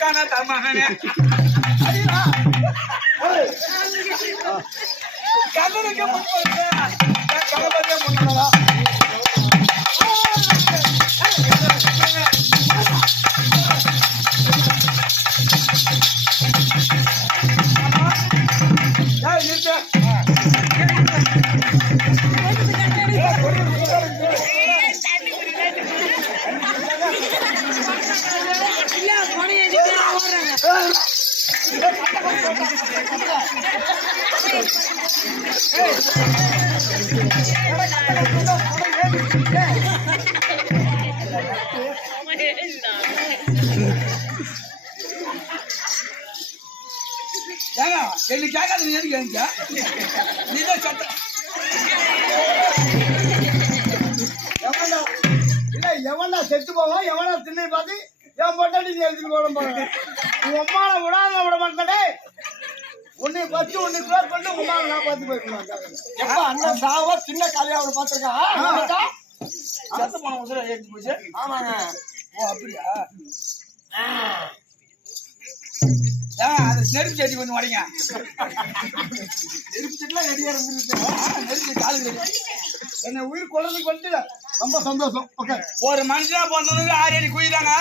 மூக்கான தமகனே கண்ணனுக்கு கணபதியா முன்னாளா என்ன கேட்காத நீதான் சட்ட எவனா செத்து போவான் எவனா திண்ணை பார்த்து என் பொட்டாட்டி நீ எழுதிட்டு போட போறேன் உன் அம்மாவை விடாம விட மாட்டே உன்னை பச்சு உன்னை க்ளோஸ் பண்ணி உங்க அம்மாவை நான் பார்த்து போயிருக்கேன் எப்ப அண்ணன் சாவா சின்ன காலையா அவனை பார்த்துருக்கான் சத்து போன உசுர ஏற்றி போச்சு ஆமாங்க ஓ அப்படியா அது நெருப்பு செடி கொஞ்சம் வரீங்க நெருப்பு செடிலாம் ரெடியா இருந்துருக்கு நெருப்பு காலு என்ன உயிர் கொள்றதுக்கு வந்துட்டு ரொம்ப சந்தோஷம் ஓகே ஒரு மனுஷனா பிறந்தவங்க 6 அடி குயிதாங்க